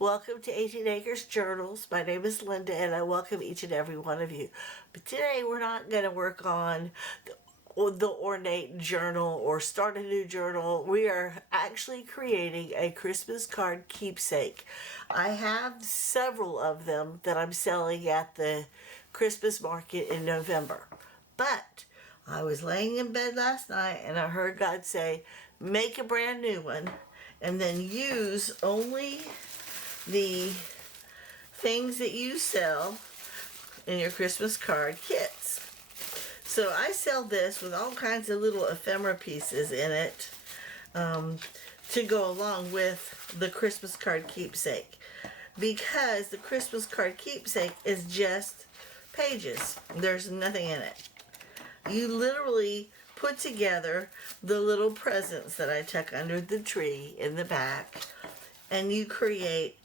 Welcome to 18 Acres Journals. My name is Linda and I welcome each and every one of you. But today we're not going to work on the ornate journal or start a new journal. We are actually creating a Christmas card keepsake. I have several of them that I'm selling at the Christmas market in November. But I was laying in bed last night and I heard God say, make a brand new one and then use only the things that you sell in your Christmas card kits. So I sell this with all kinds of little ephemera pieces in it to go along with the Christmas card keepsake, because the Christmas card keepsake is just pages. There's nothing in it. You literally put together the little presents that I tuck under the tree in the back, and you create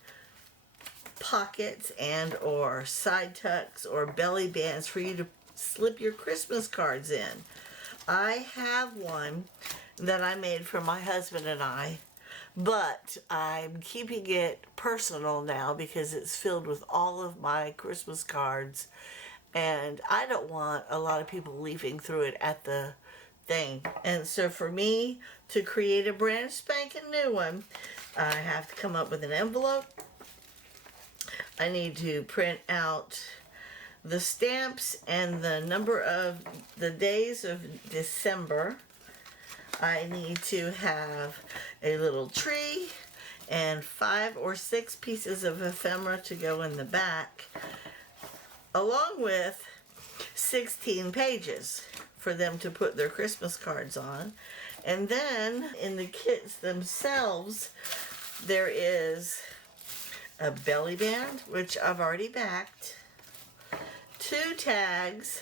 pockets and or side tucks or belly bands for you to slip your Christmas cards in. I have one that I made for my husband and I, but I'm keeping it personal now because it's filled with all of my Christmas cards, and I don't want a lot of people leafing through it at the thing. And so for me to create a brand spanking new one, I have to come up with an envelope. I need to print out the stamps and the number of the days of December. I need to have a little tree and 5 or 6 pieces of ephemera to go in the back, along with 16 pages for them to put their Christmas cards on. And then in the kits themselves, there is a belly band, which I've already backed, 2 tags,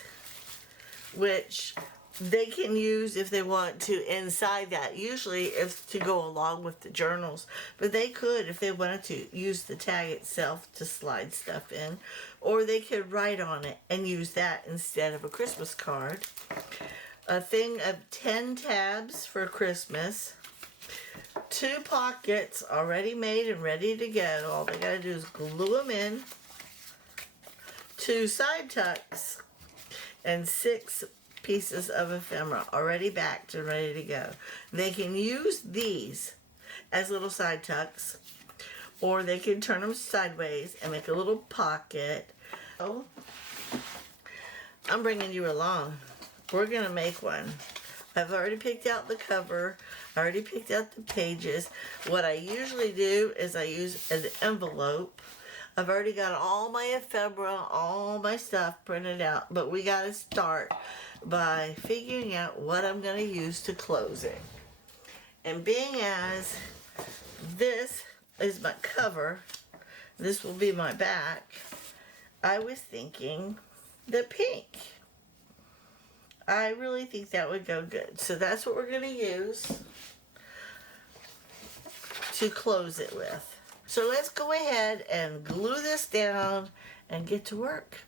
which they can use if they want to inside that. Usually it's to go along with the journals, but they could, if they wanted to, use the tag itself to slide stuff in, or they could write on it and use that instead of a Christmas card. A thing of 10 tabs for Christmas. 2 pockets already made and ready to go. All they gotta do is glue them in. 2 side tucks and 6 pieces of ephemera already backed and ready to go. They can use these as little side tucks, or they can turn them sideways and make a little pocket. Oh, I'm bringing you along. We're gonna make one. I've already picked out the cover. I already picked out the pages. What I usually do is I use an envelope. I've already got all my ephemera, all my stuff printed out, but we got to start by figuring out what I'm going to use to close it. And being as this is my cover, this will be my back, I was thinking the pink. I really think that would go good. So that's what we're going to use to close it with. So let's go ahead and glue this down and get to work.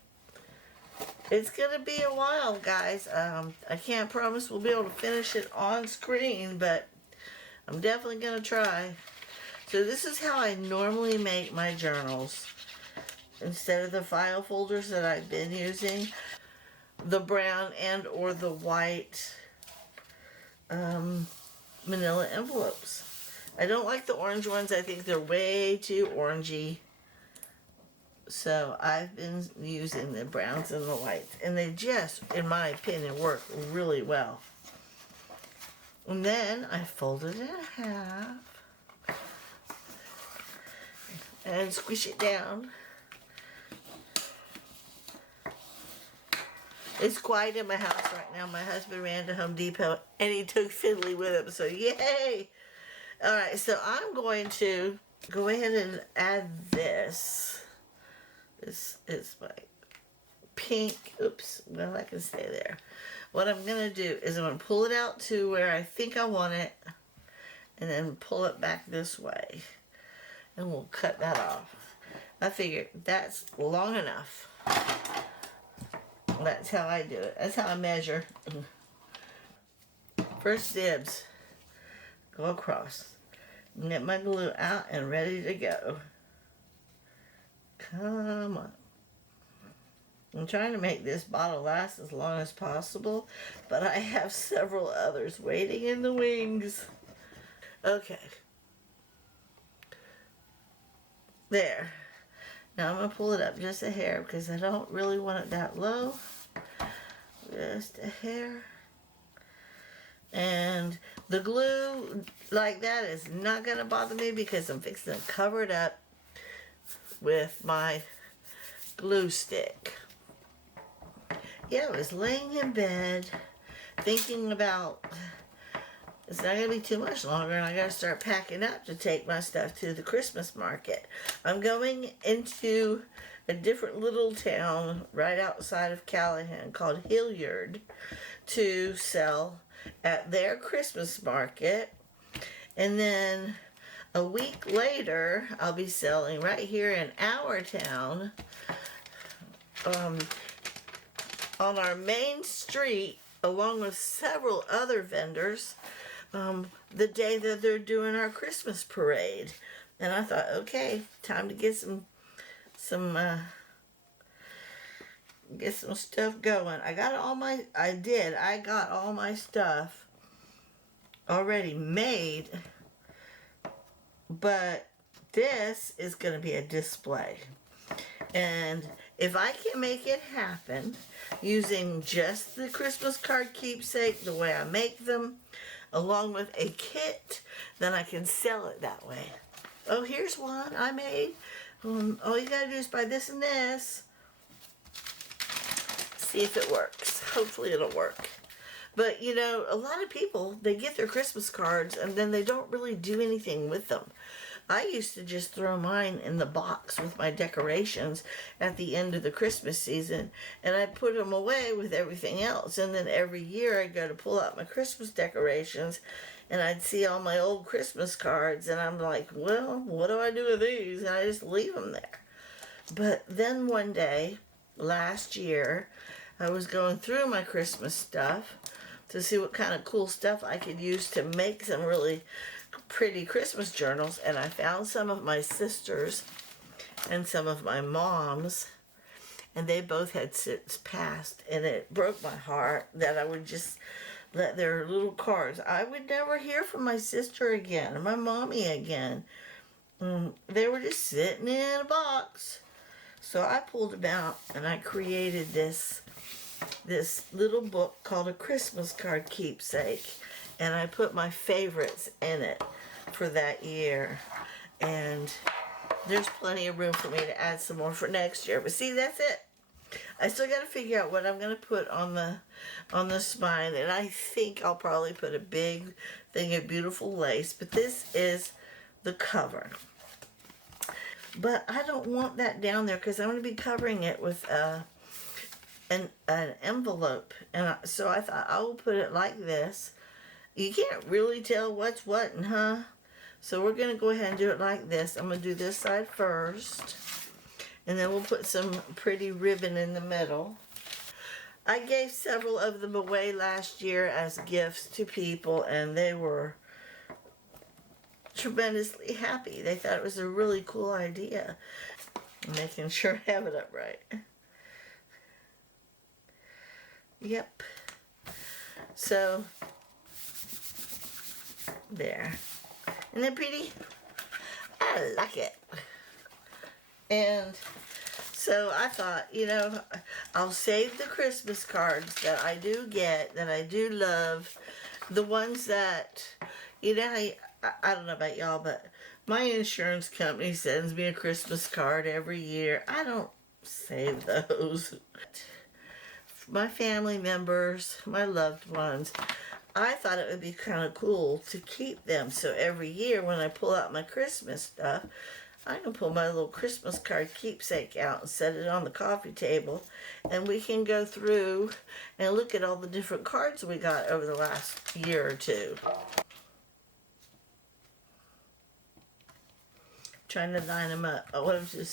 It's going to be a while, guys. I can't promise we'll be able to finish it on screen, but I'm definitely going to try. So this is how I normally make my journals. Instead of the file folders that I've been using, the brown and or the white manila envelopes. I don't like the orange ones. I think they're way too orangey. So I've been using the browns and the whites, and they just, in my opinion, work really well. And then I fold it in half and squish it down. It's quiet in my house right now. My husband ran to Home Depot and he took Finley with him, so yay! Alright, so I'm going to go ahead and add this. This is my pink. Oops, well, I can stay there. What I'm going to do is I'm going to pull it out to where I think I want it, and then pull it back this way. And we'll cut that off. I figured that's long enough. That's how I do it. That's how I measure. First dibs. Go across. Get my glue out and ready to go. Come on. I'm trying to make this bottle last as long as possible, but I have several others waiting in the wings. Okay. There. Now I'm going to pull it up just a hair because I don't really want it that low. Just a hair. And the glue like that is not going to bother me because I'm fixing to cover it up with my glue stick. Yeah, I was laying in bed thinking about it's not going to be too much longer and I got to start packing up to take my stuff to the Christmas market. I'm going into a different little town right outside of Callahan called Hilliard to sell at their Christmas market. And then a week later, I'll be selling right here in our town on our main street along with several other vendors the day that they're doing our Christmas parade. And I thought, okay, time to get some stuff going. I got all my stuff already made, but this is going to be a display. And if I can make it happen using just the Christmas card keepsake the way I make them, along with a kit, then I can sell it that way. Oh, here's one I made. All you gotta do is buy this and this. See if it works. Hopefully it'll work. But you know, a lot of people, they get their Christmas cards and then they don't really do anything with them. I used to just throw mine in the box with my decorations at the end of the Christmas season, and I'd put them away with everything else. And then every year I'd go to pull out my Christmas decorations, and I'd see all my old Christmas cards, and I'm like, well, what do I do with these? And I just leave them there. But then one day, last year, I was going through my Christmas stuff to see what kind of cool stuff I could use to make some really pretty Christmas journals, and I found some of my sisters and some of my mom's, and they both had since passed, and it broke my heart that I would just let their little cards. I would never hear from my sister again or my mommy again. They were just sitting in a box. So I pulled them out and I created this little book called A Christmas Card Keepsake, and I put my favorites in it for that year. And there's plenty of room for me to add some more for next year. But see, that's it. I still got to figure out what I'm going to put on the spine, and I think I'll probably put a big thing of beautiful lace. But this is the cover. But I don't want that down there because I'm going to be covering it with an envelope, and so I thought I will put it like this. You can't really tell what's what, so we're going to go ahead and do it like this. I'm going to do this side first, and then we'll put some pretty ribbon in the middle. I gave several of them away last year as gifts to people, and they were tremendously happy. They thought it was a really cool idea. I'm making sure I have it up right. Yep. So, there. Isn't that pretty? I like it. And so I thought, you know, I'll save the Christmas cards that I do get, that I do love. The ones that, you know, I don't know about y'all, but my insurance company sends me a Christmas card every year. I don't save those. My family members, my loved ones, I thought it would be kind of cool to keep them. So every year when I pull out my Christmas stuff, I can pull my little Christmas card keepsake out and set it on the coffee table, and we can go through and look at all the different cards we got over the last year or two. Trying to line them up. I want them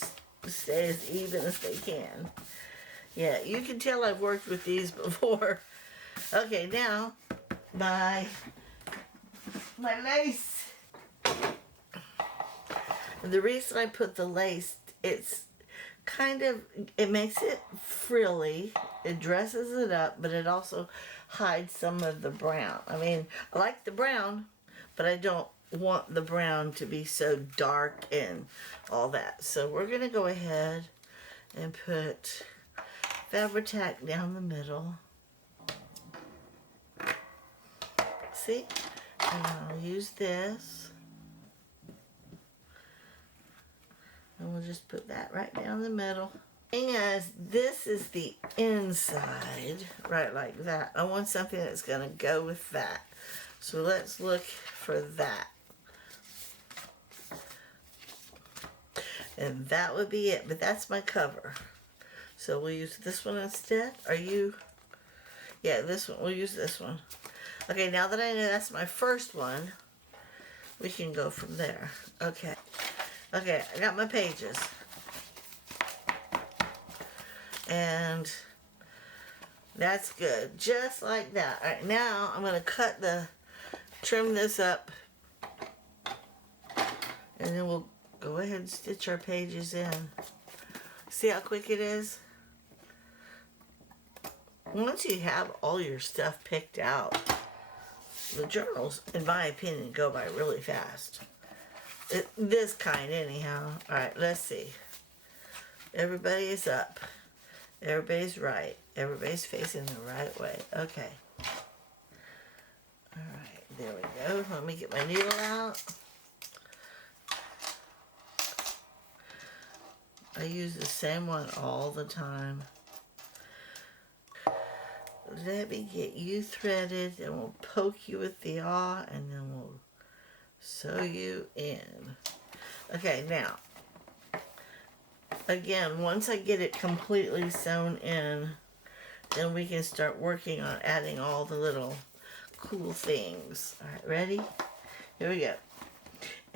to stay as even as they can. Yeah, you can tell I've worked with these before. Okay, now my lace. And the reason I put the lace, it's kind of, it makes it frilly, it dresses it up, but it also hides some of the brown. I mean, I like the brown, but I don't want the brown to be so dark and all that. So we're going to go ahead and put Fabri-Tac down the middle. See? And I'll use this. And we'll just put that right down the middle. Thing is, this is the inside, right like that. I want something that's going to go with that. So let's look for that. And that would be it, but that's my cover. So we'll use this one instead. Yeah, this one, we'll use this one. Okay, now that I know that's my first one, we can go from there. Okay, I got my pages. And that's good, just like that. All right, now I'm gonna trim this up, and then we'll go ahead and stitch our pages in. See how quick it is? Once you have all your stuff picked out, the journals, in my opinion, go by really fast. This kind, anyhow. All right, let's see. Everybody is up. Everybody's right. Everybody's facing the right way. Okay. All right, there we go. Let me get my needle out. I use the same one all the time. Let me get you threaded, and we'll poke you with the awl, and then we'll sew you in. Okay, now, again, once I get it completely sewn in, then we can start working on adding all the little cool things. All right, ready? Here we go.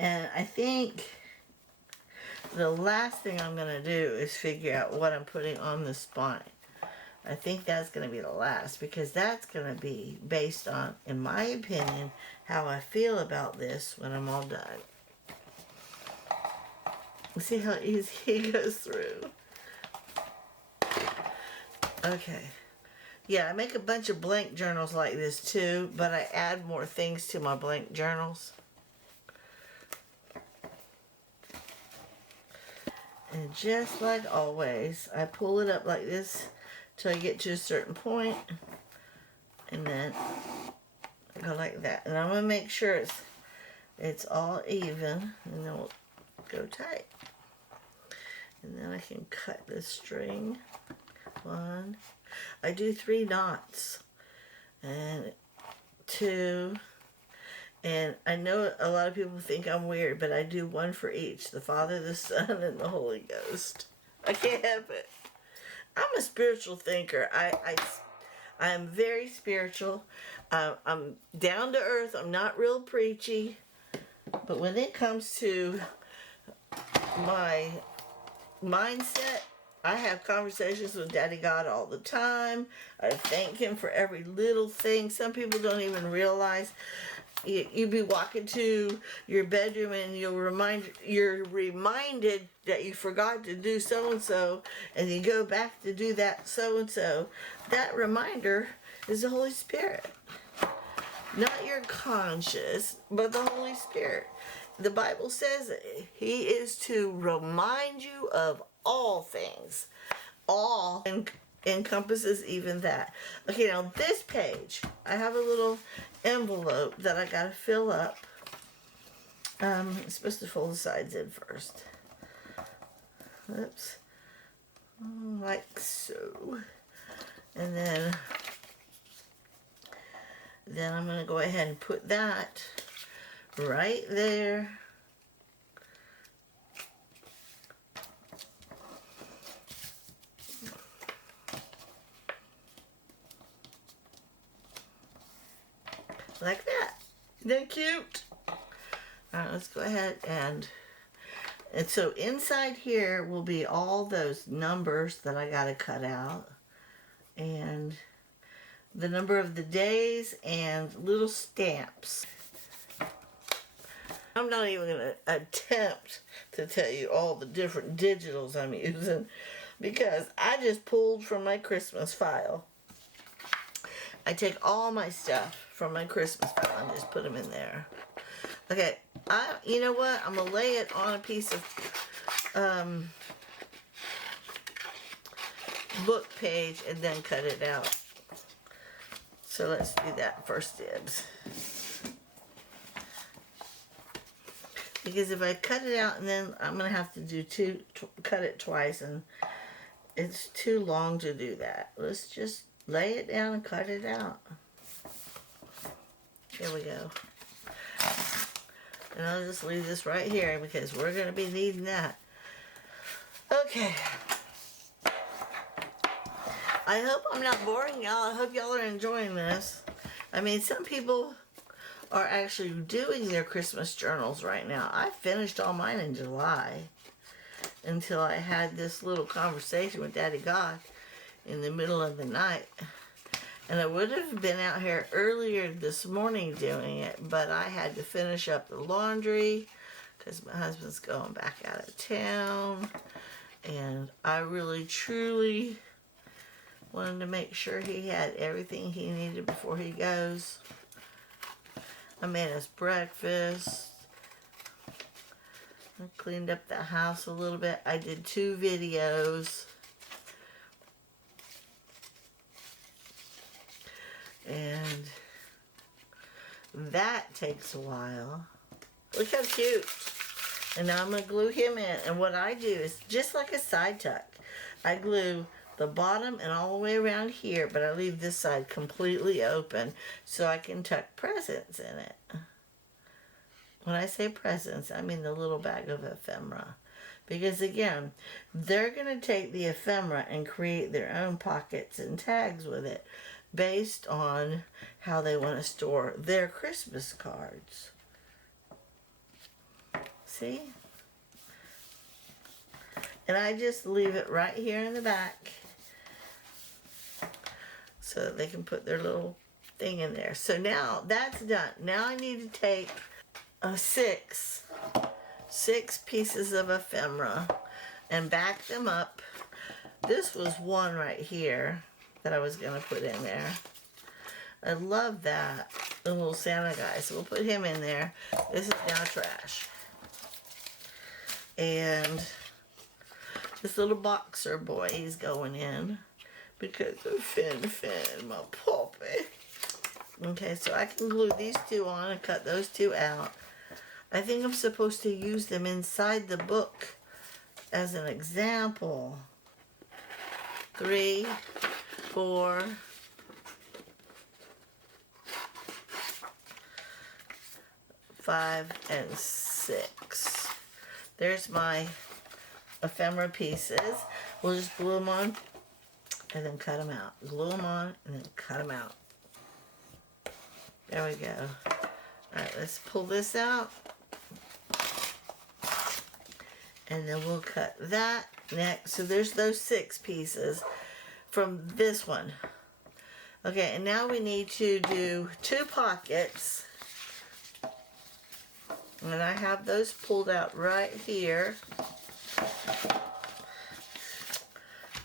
And I think the last thing I'm going to do is figure out what I'm putting on the spine. I think that's going to be the last, because that's going to be based on, in my opinion, how I feel about this when I'm all done. See how easy he goes through? Okay. Yeah, I make a bunch of blank journals like this too, but I add more things to my blank journals. And just like always, I pull it up like this till I get to a certain point, and then I go like that. And I'm going to make sure it's all even, and then we'll go tight. And then I can cut the string. One. I do 3 knots. And 2. And I know a lot of people think I'm weird, but I do 1 for each. The Father, the Son, and the Holy Ghost. I can't help it. I'm a spiritual thinker. I'm very spiritual. I'm down to earth. I'm not real preachy. But when it comes to my mindset, I have conversations with Daddy God all the time. I thank Him for every little thing. Some people don't even realize. You be walking to your bedroom and you're reminded that you forgot to do so-and-so, and you go back to do that so-and-so. That reminder is the Holy Spirit. Not your conscience, but the Holy Spirit. The Bible says He is to remind you of all things. All encompasses even that. Okay, now this page, I have a little envelope that I gotta fill up. I'm supposed to fold the sides in first. Oops. Like so. And then I'm gonna go ahead and put that right there. Like that. Isn't that cute? Alright, let's go ahead and so inside here will be all those numbers that I gotta cut out, and the number of the days and little stamps. I'm not even going to attempt to tell you all the different digitals I'm using because I just pulled from my Christmas file. I take all my stuff from my Christmas file and just put them in there. Okay, you know what? I'm going to lay it on a piece of book page and then cut it out. So let's do that first dibs. Because if I cut it out and then I'm going to have to do cut it twice, and it's too long to do that. Let's just lay it down and cut it out. There we go. And I'll just leave this right here because we're going to be needing that. Okay. I hope I'm not boring y'all. I hope y'all are enjoying this. I mean, some people are actually doing their Christmas journals right now. I finished all mine in July until I had this little conversation with Daddy God in the middle of the night. And I would have been out here earlier this morning doing it, but I had to finish up the laundry because my husband's going back out of town. And I really, truly wanted to make sure he had everything he needed before he goes. I made us breakfast. I cleaned up the house a little bit. I did 2 videos. And that takes a while. Look how cute. And now I'm going to glue him in. And what I do is just like a side tuck. I glue the bottom and all the way around here, but I leave this side completely open so I can tuck presents in it. When I say presents, I mean the little bag of ephemera. Because again, they're going to take the ephemera and create their own pockets and tags with it based on how they want to store their Christmas cards. See? And I just leave it right here in the back so that they can put their little thing in there. So now that's done. Now I need to take 6 pieces of ephemera and back them up. This was one right here that I was going to put in there. I love that, the little Santa guy. So we'll put him in there. This is now trash. And this little boxer boy, he's going in because of Finn, my puppy. Okay, so I can glue these 2 on and cut those 2 out. I think I'm supposed to use them inside the book as an example. 3, 4, 5, and 6. There's my ephemera pieces. We'll just glue them on and then cut them out. Glue them on and then cut them out. There we go. Alright, let's pull this out. And then we'll cut that next. So there's those 6 pieces from this one. Okay, and now we need to do 2 pockets. And I have those pulled out right here.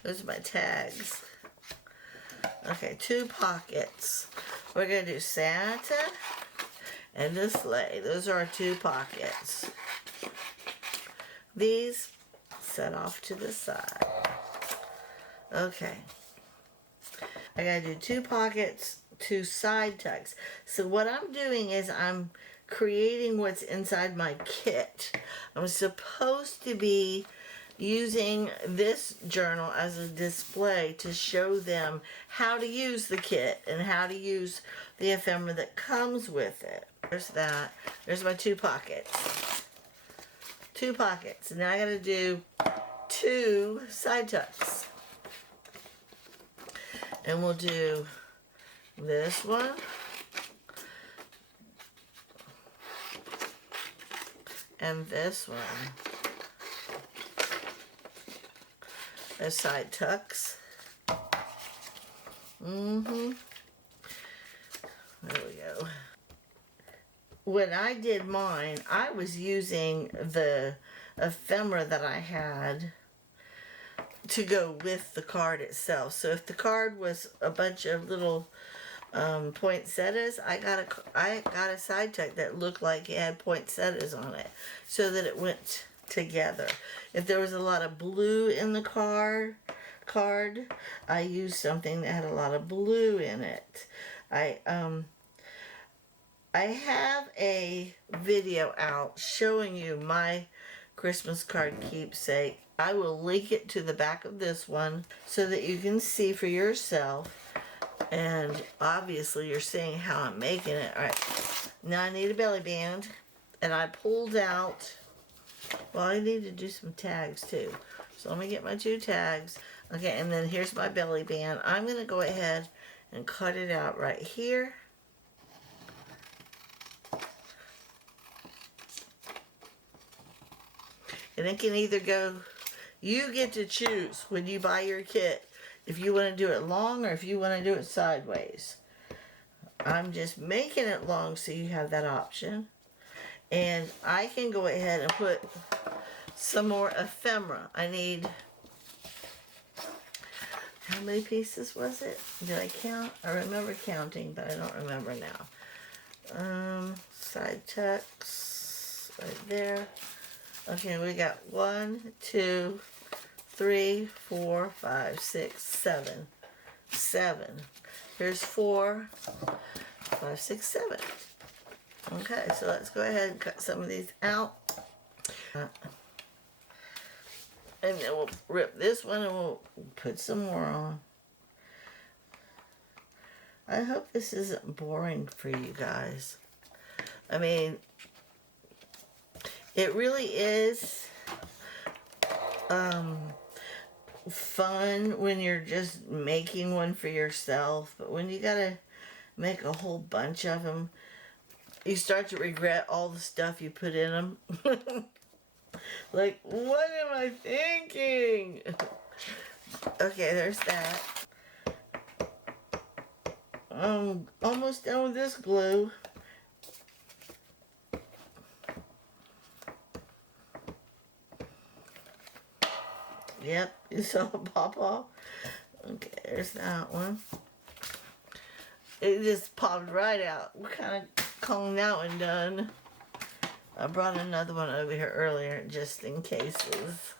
Those are my tags. Okay, 2 pockets. We're going to do Santa and the sleigh. Those are our 2 pockets. These set off to the side. Okay. I gotta do 2 pockets, 2 side tucks. So what I'm doing is I'm creating what's inside my kit. I'm supposed to be using this journal as a display to show them how to use the kit and how to use the ephemera that comes with it. There's that. There's my 2 pockets. 2 pockets. Now I gotta do 2 side tucks. And we'll do this one. And this one. As side tucks. There we go. when I did mine, I was using the ephemera that I had to go with the card itself. So if the card was a bunch of little poinsettias, I got a side tuck that looked like it had poinsettias on it, so that it went together. If there was a lot of blue in the card, I used something that had a lot of blue in it. I have a video out showing you my Christmas card keepsake. I will link it to the back of this one so that you can see for yourself. And obviously you're seeing how I'm making it. All right, now I need a belly band. And I pulled out, well, I need to do some tags too. So let me get my 2 tags. Okay, and then here's my belly band. I'm going to go ahead and cut it out right here. And it can either go, you get to choose when you buy your kit if you want to do it long or if you want to do it sideways. I'm just making it long so you have that option. And I can go ahead and put some more ephemera. I need, how many pieces was it? Did I count? I remember counting, but I don't remember now. Side tucks right there. Okay, we got 1, 2, 3, 4, 5, 6, 7. 7. Here's 4, 5, 6, 7. Okay, so let's go ahead and cut some of these out. And then we'll rip this one and we'll put some more on. I hope this isn't boring for you guys. I mean, it really is fun when you're just making one for yourself, but when you gotta make a whole bunch of them, you start to regret all the stuff you put in them. Like, what am I thinking? Okay, there's that. Almost done with this glue. Yep, you saw it pop off. Okay, there's that one. It just popped right out. We're kind of calling that one done. I brought another one over here earlier just in cases.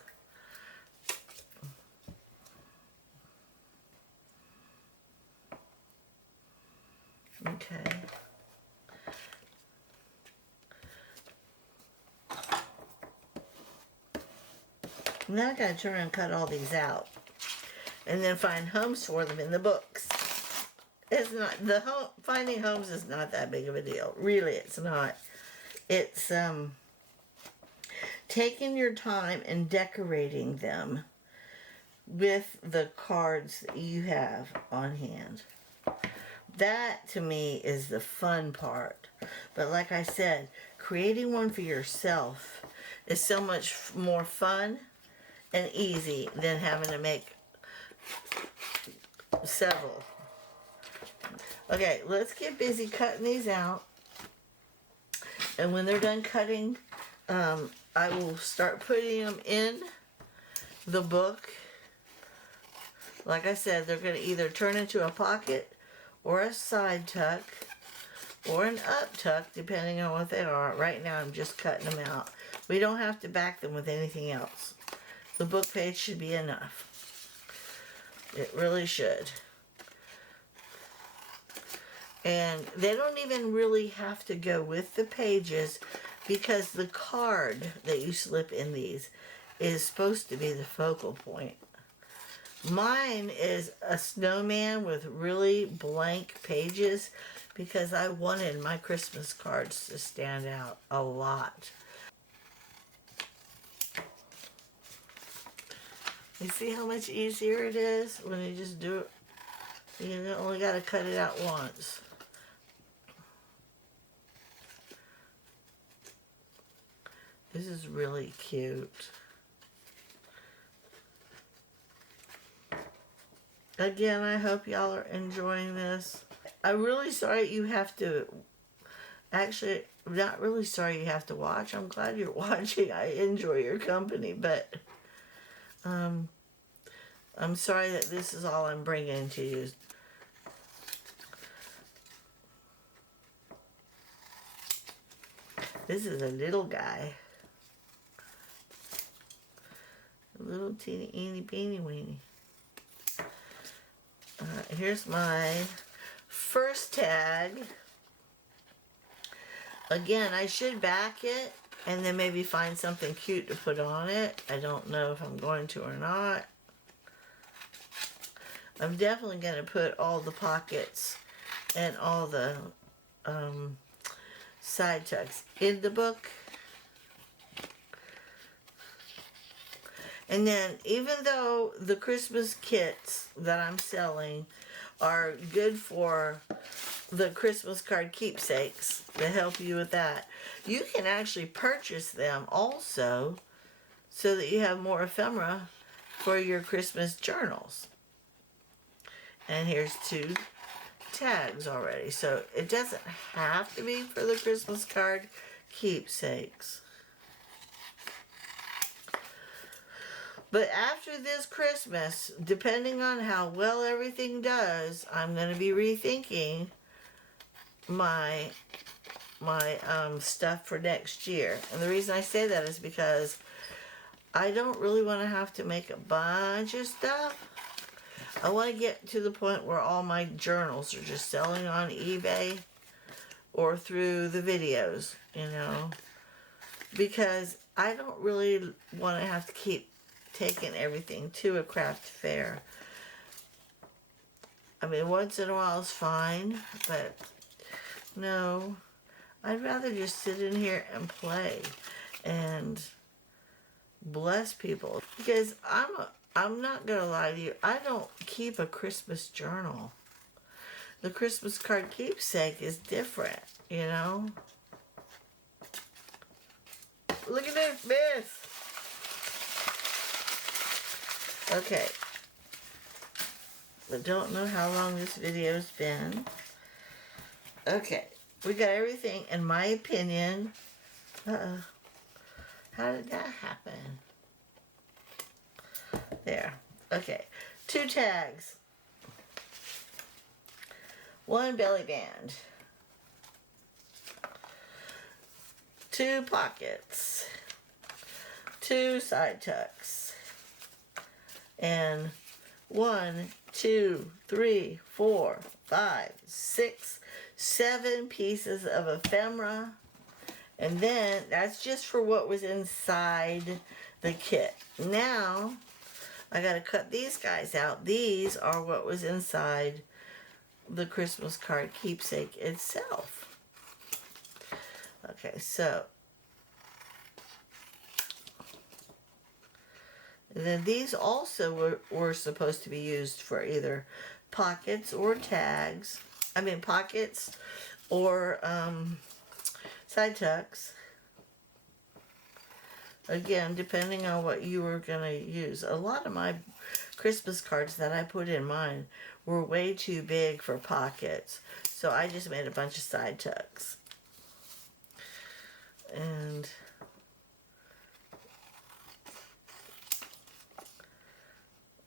Okay. Now I gotta turn around and cut all these out. And then find homes for them in the books. It's not, finding homes is not that big of a deal. Really, it's not. It's taking your time and decorating them with the cards that you have on hand. That, to me, is the fun part. But like I said, creating one for yourself is so much more fun and easy than having to make several. Okay, let's get busy cutting these out. And when they're done cutting, I will start putting them in the book. Like I said, they're going to either turn into a pocket or a side tuck or an up tuck, depending on what they are. Right now, I'm just cutting them out. We don't have to back them with anything else. The book page should be enough. It really should. And they don't even really have to go with the pages, because the card that you slip in these is supposed to be the focal point. Mine is a snowman with really blank pages because I wanted my Christmas cards to stand out a lot. You see how much easier it is when you just do it? You only got to cut it out once. This is really cute. Again, I hope y'all are enjoying this. I'm really sorry you have to actually I'm not really sorry you have to watch. I'm glad you're watching. I enjoy your company, but I'm sorry that this is all I'm bringing to you. This is a little guy. A little teeny eeny beeny weeny. Here's my first tag. Again, I should back it and then maybe find something cute to put on it. I don't know if I'm going to or not. I'm definitely going to put all the pockets and all the side tucks in the book. And then, even though the Christmas kits that I'm selling are good for the Christmas card keepsakes to help you with that, you can actually purchase them also so that you have more ephemera for your Christmas journals. And here's 2 tags already. So it doesn't have to be for the Christmas card keepsakes. But after this Christmas, depending on how well everything does, I'm going to be rethinking my stuff for next year. And the reason I say that is because I don't really want to have to make a bunch of stuff. I want to get to the point where all my journals are just selling on eBay or through the videos, you know, because I don't really want to have to keep taking everything to a craft fair. I mean, once in a while is fine, but no, I'd rather just sit in here and play and bless people. Because I'm not gonna lie to you, I don't keep a Christmas journal. The Christmas card keepsake is different, you know. Look at this mess. Okay. I don't know how long this video's been. Okay. We got everything, in my opinion. How did that happen? There. Okay. 2 tags. 1 belly band. 2 pockets. 2 side tucks. And 1, 2, 3, 4, 5, 6, 7 pieces of ephemera. And then that's just for what was inside the kit. Now I gotta cut these guys out. These are what was inside the Christmas card keepsake itself. Okay, so then these also were supposed to be used for either pockets or tags. I mean pockets or side tucks. Again, depending on what you were going to use. A lot of my Christmas cards that I put in mine were way too big for pockets. So I just made a bunch of side tucks. And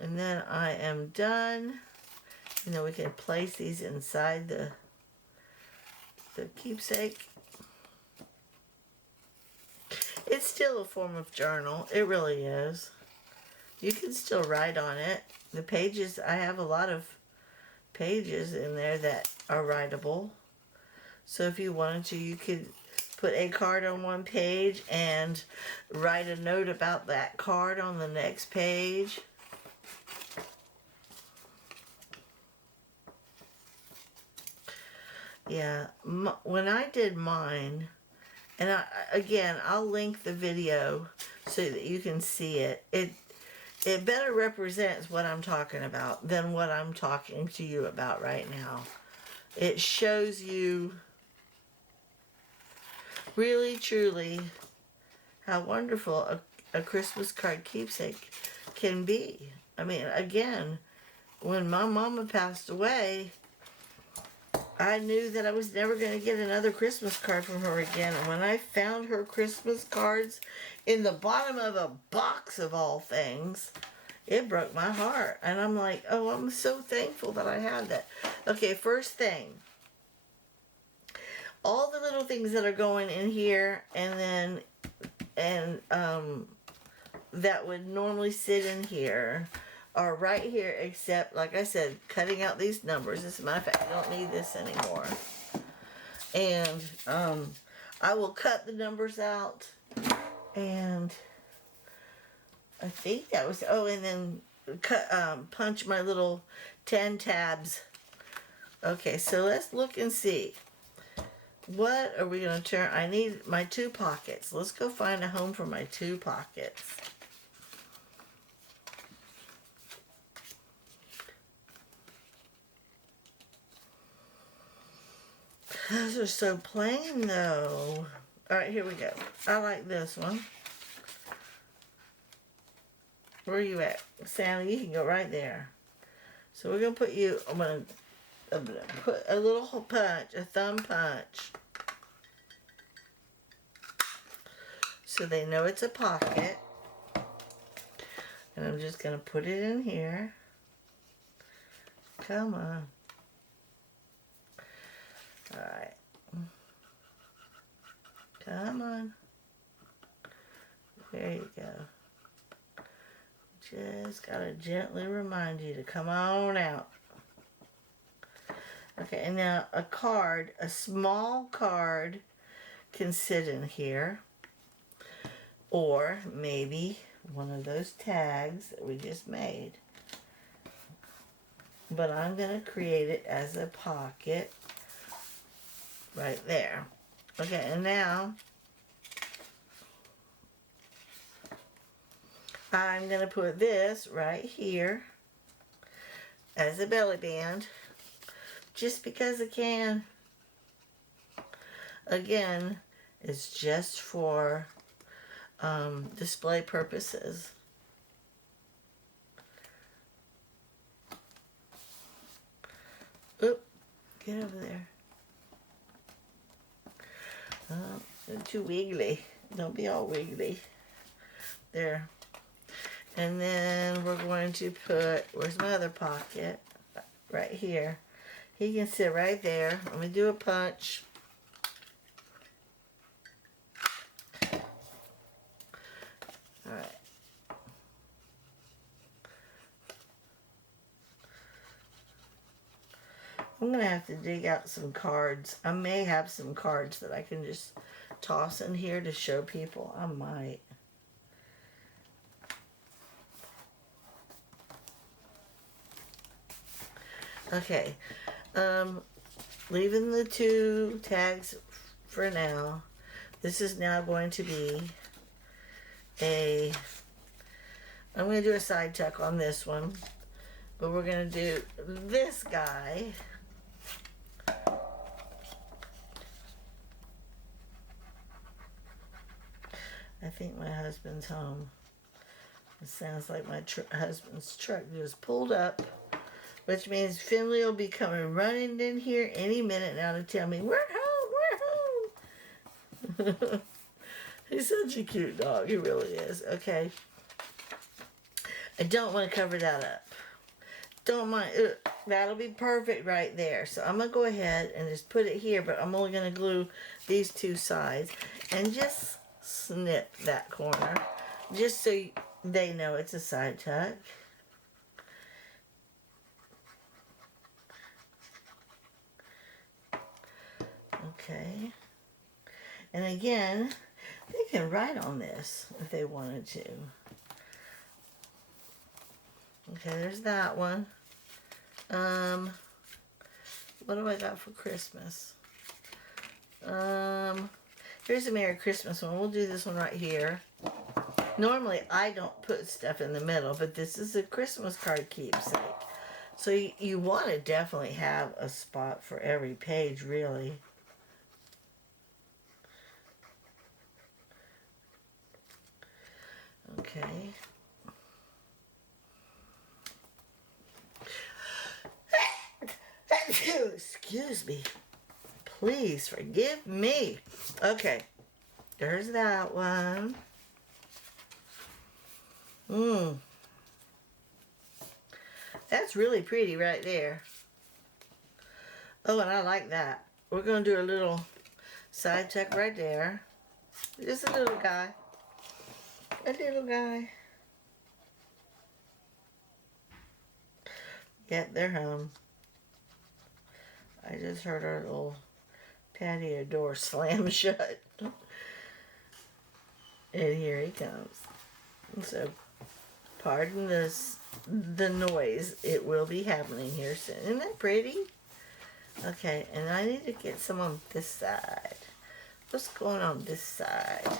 then I am done. You know, we can place these inside the keepsake. It's still a form of journal. It really is. You can still write on it. The pages, I have a lot of pages in there that are writable. So if you wanted to, you could put a card on one page and write a note about that card on the next page. Yeah, when I did mine, and again, I'll link the video so that you can see it. It better represents what I'm talking about than what I'm talking to you about right now. It shows you really, truly how wonderful a Christmas card keepsake can be. I mean, again, when my mama passed away, I knew that I was never going to get another Christmas card from her again. And when I found her Christmas cards in the bottom of a box of all things, it broke my heart. And I'm like, oh, I'm so thankful that I had that. Okay, first thing. All the little things that are going in here that would normally sit in here are right here, except, like I said, cutting out these numbers. As a matter of fact, I don't need this anymore. And I will cut the numbers out, and I think that was, oh, and then punch my little 10 tabs. Okay, so let's look and see. What are we going to turn? I need my 2 pockets. Let's go find a home for my 2 pockets. Those are so plain, though. All right, here we go. I like this one. Where are you at? Santa, you can go right there. So we're going to put you, I'm going to put a little punch, a thumb punch. So they know it's a pocket. And I'm just going to put it in here. Come on. Alright. Come on. There you go. Just gotta gently remind you to come on out. Okay, and now a card, a small card can sit in here. Or maybe one of those tags that we just made. But I'm going to create it as a pocket right there. Okay, and now I'm going to put this right here as a belly band just because I can. Again, it's just for display purposes. Oop, get over there. They're too wiggly. Don't be all wiggly. There. And then we're going to put, where's my other pocket? Right here. He can sit right there. Let me do a punch. Alright. I'm going to have to dig out some cards. I may have some cards that I can just toss in here to show people. I might. Okay. Leaving the 2 tags for now. This is now going to be I'm going to do a side tuck on this one. But we're going to do this guy. I think my husband's home. It sounds like my husband's truck just pulled up, which means Finley will be coming running in here any minute now to tell me, we're home, we're home. He's such a cute dog, he really is. Okay. I don't want to cover that up. Don't mind. That'll be perfect right there. So I'm going to go ahead and just put it here, but I'm only going to glue these 2 sides and just snip that corner just so they know it's a side tuck. Okay. And again, they can write on this if they wanted to. Okay, there's that one. What do I got for Christmas? Here's a Merry Christmas one. We'll do this one right here. Normally, I don't put stuff in the middle, but this is a Christmas card keepsake. So you want to definitely have a spot for every page, really. Okay. Excuse Excuse me. Please forgive me. Okay. There's that one. That's really pretty right there. Oh, and I like that. We're going to do a little side tuck right there. Just a little guy. A little guy. Yep, they're home. I just heard our little patio door slam shut. And here he comes. So, pardon the noise. It will be happening here soon. Isn't that pretty? Okay, and I need to get some on this side. What's going on this side?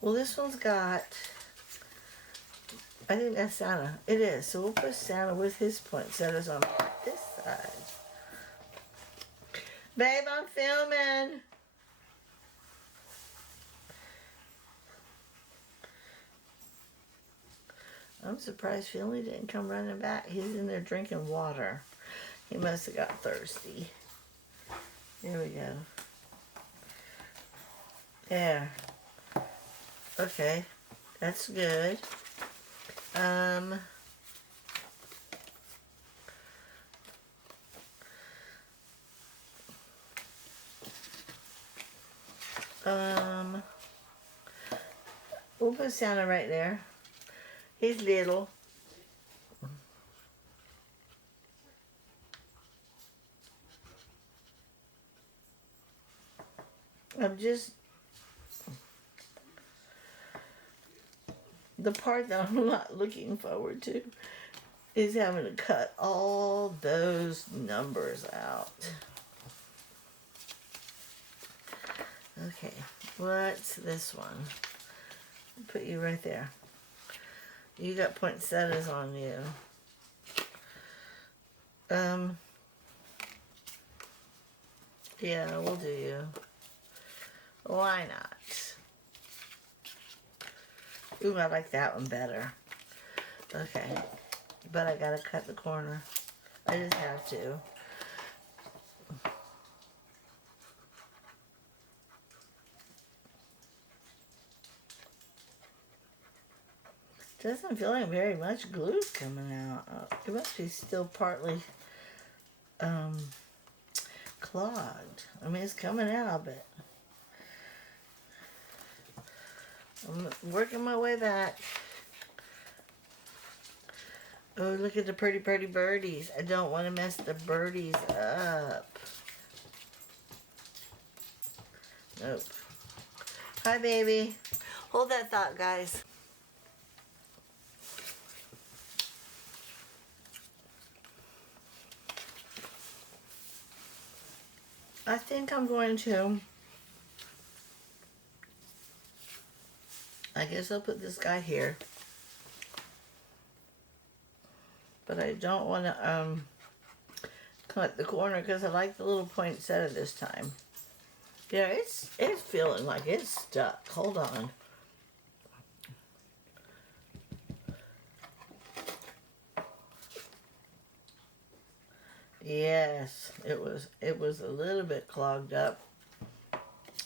Well, this one's got, I think that's Santa. It is. So we'll put Santa with his poinsettias on this side. Babe, I'm filming. I'm surprised Finley didn't come running back. He's in there drinking water. He must have got thirsty. Here we go. There. Okay. That's good. We'll put Santa right there. He's little. The part that I'm not looking forward to is having to cut all those numbers out. Okay, what's this one? I'll put you right there. You got poinsettias on you. Yeah, we'll do you. Why not? Ooh, I like that one better. Okay, but I gotta cut the corner. I just have to. Doesn't feel like very much glue's coming out. It must be still partly clogged. I mean, it's coming out, but I'm working my way back. Oh, look at the pretty, pretty birdies. I don't want to mess the birdies up. Nope. Hi, baby. Hold that thought, guys. I think I'm going to, I guess I'll put this guy here. But I don't want to cut the corner because I like the little poinsettia this time. Yeah, it's feeling like it's stuck. Hold on. Yes, it was a little bit clogged up.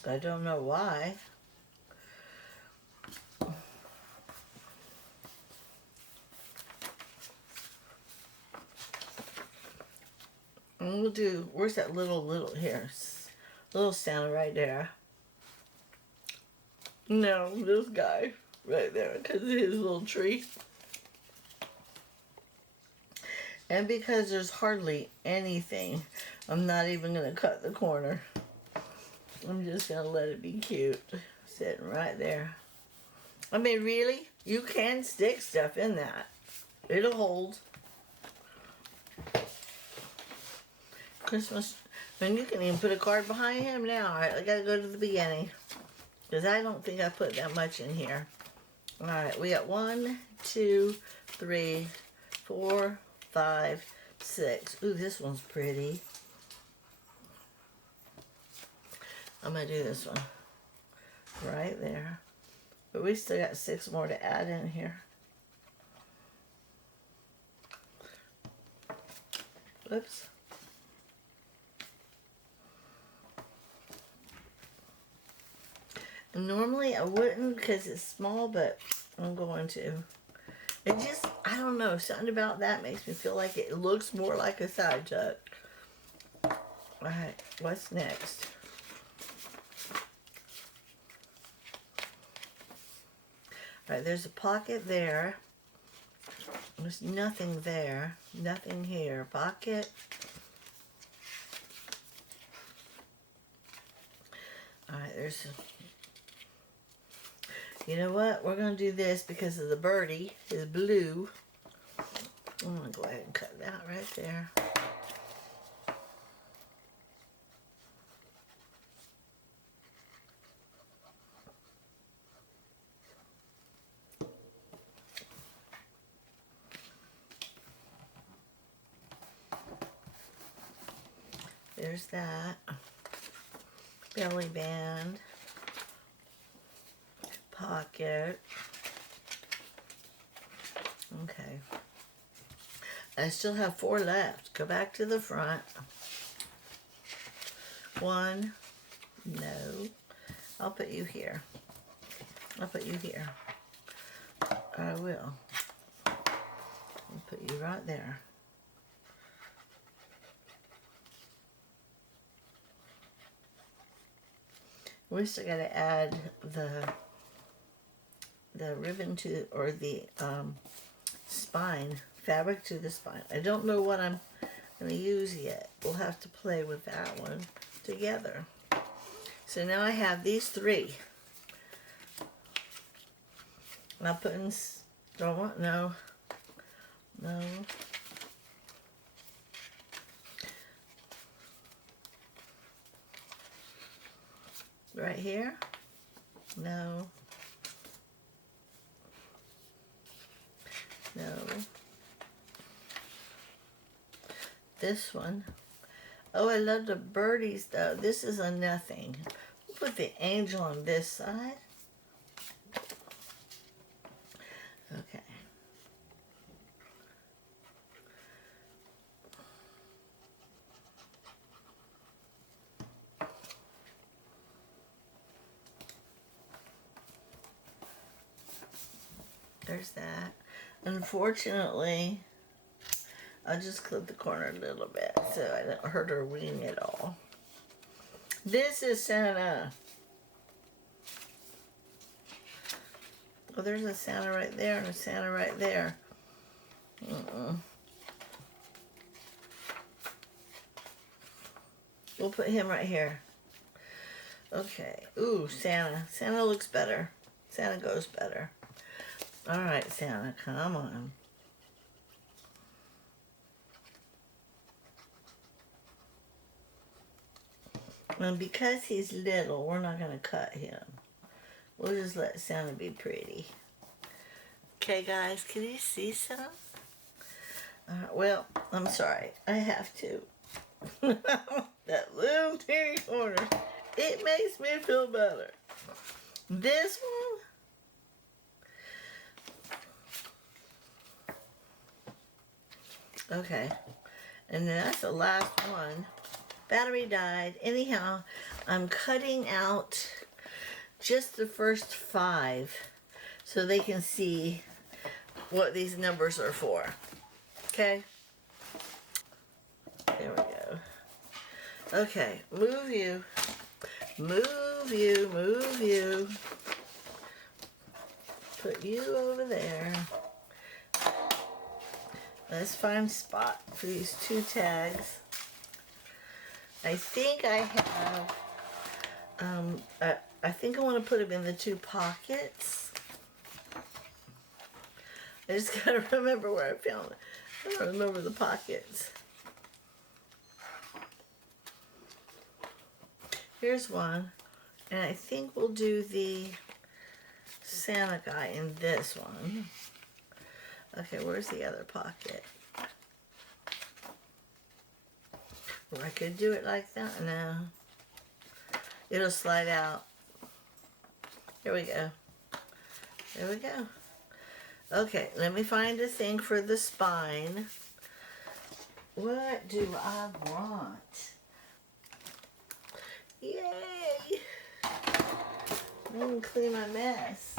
I don't know why. And we'll do, where's that little here? Little Santa right there. No, this guy right there, because of his little tree. And because there's hardly anything, I'm not even going to cut the corner. I'm just going to let it be cute. Sitting right there. I mean, really? You can stick stuff in that. It'll hold. Christmas. And you can even put a card behind him now. Alright, I got to go to the beginning. Because I don't think I put that much in here. Alright, we got 1, 2, 3, 4, 5, 6. Ooh, this one's pretty. I'm going to do this one right there. But we still got 6 more to add in here. Oops. Normally I wouldn't because it's small, but I'm going to. It just, I don't know, something about that makes me feel like it looks more like a side tuck. Alright, what's next? Alright, there's a pocket there. There's nothing there. Nothing here. Pocket. Alright, there's a, you know what? We're going to do this because of the birdie is blue. I'm going to go ahead and cut it out right there. There's that. Belly band. Pocket. Okay. I still have 4 left. Go back to the front. 1. No. I'll put you here. I'll put you here. I will. I'll put you right there. We still got to add the ribbon to, or the spine, fabric to the spine. I don't know what I'm going to use yet. We'll have to play with that one together. So now I have these 3. I'll put in, no. Right here? No. No. This one. Oh, I love the birdies though. This is a nothing. We'll put the angel on this side. Okay. There's that. Unfortunately, I'll just clip the corner a little bit so I don't hurt her wing at all. This is Santa. Oh, there's a Santa right there and a Santa right there. We'll put him right here. Okay. Ooh, Santa. Santa looks better. Santa goes better. All right, Santa, come on. And because he's little, we're not going to cut him. We'll just let Santa be pretty. Okay, guys, can you see some? Well, I'm sorry. I have to. That little teeny corner. It makes me feel better. This one. Okay. And then that's the last one. Battery died. Anyhow, I'm cutting out just the first 5 so they can see what these numbers are for. Okay? There we go. Okay, move you. Move you, move you. Put you over there. Let's find a spot for these 2 tags. I think I have, I think I want to put them in the 2 pockets. I just gotta remember where I found it. I don't remember the pockets. Here's one. And I think we'll do the Santa guy in this one. Okay, where's the other pocket? Or I could do it like that. No. It'll slide out. Here we go. There we go. Okay, let me find a thing for the spine. What do I want? Yay! I didn't clean my mess.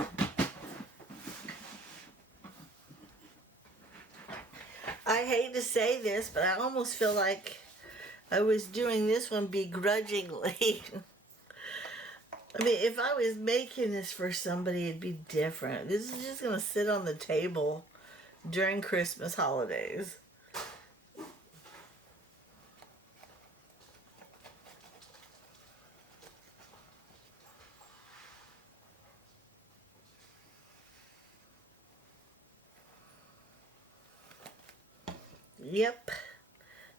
I hate to say this, but I almost feel like I was doing this one begrudgingly. I mean, if I was making this for somebody, it'd be different. This is just going to sit on the table during Christmas holidays. Yep.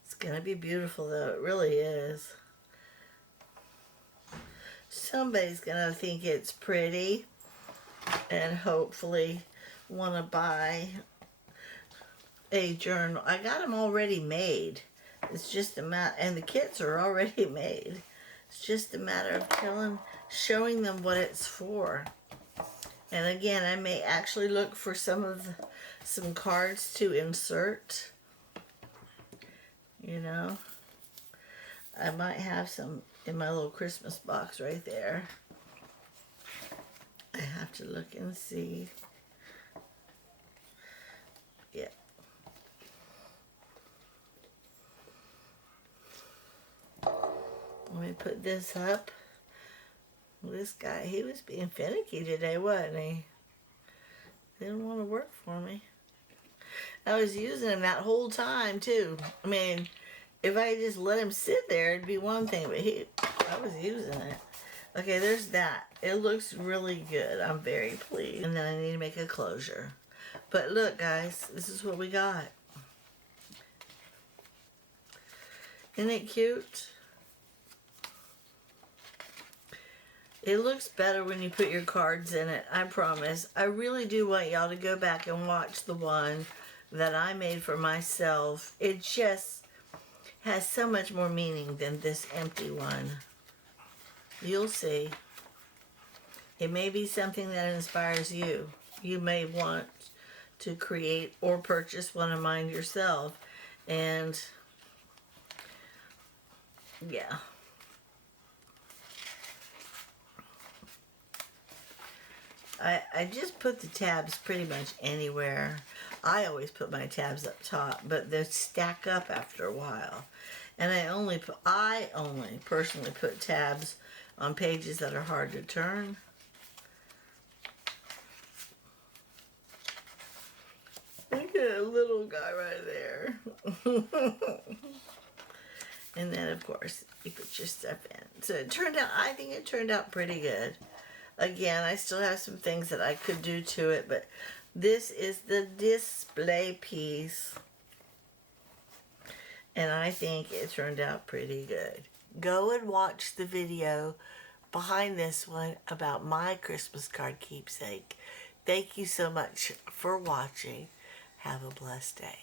It's going to be beautiful, though. It really is. Somebody's going to think it's pretty and hopefully want to buy a journal. I got them already made. It's just a matter, and the kits are already made. It's just a matter of showing them what it's for. And again, I may actually look for some cards to insert. You know, I might have some in my little Christmas box right there. I have to look and see. Yeah. Let me put this up. This guy, he was being finicky today, wasn't he? Didn't want to work for me. I was using him that whole time, too. I mean, if I just let him sit there, it'd be one thing, but I was using it. Okay, there's that. It looks really good. I'm very pleased. And then I need to make a closure. But look, guys, this is what we got. Isn't it cute? It looks better when you put your cards in it, I promise. I really do want y'all to go back and watch the one that I made for myself. It just has so much more meaning than this empty one. You'll see. It may be something that inspires you. You may want to create or purchase one of mine yourself. And yeah. I just put the tabs pretty much anywhere. I always put my tabs up top, but they stack up after a while. And I only personally put tabs on pages that are hard to turn. Look at a little guy right there. And then, of course, you put your stuff in. So I think it turned out pretty good. Again, I still have some things that I could do to it, but this is the display piece. And I think it turned out pretty good. Go and watch the video behind this one about my Christmas card keepsake. Thank you so much for watching. Have a blessed day.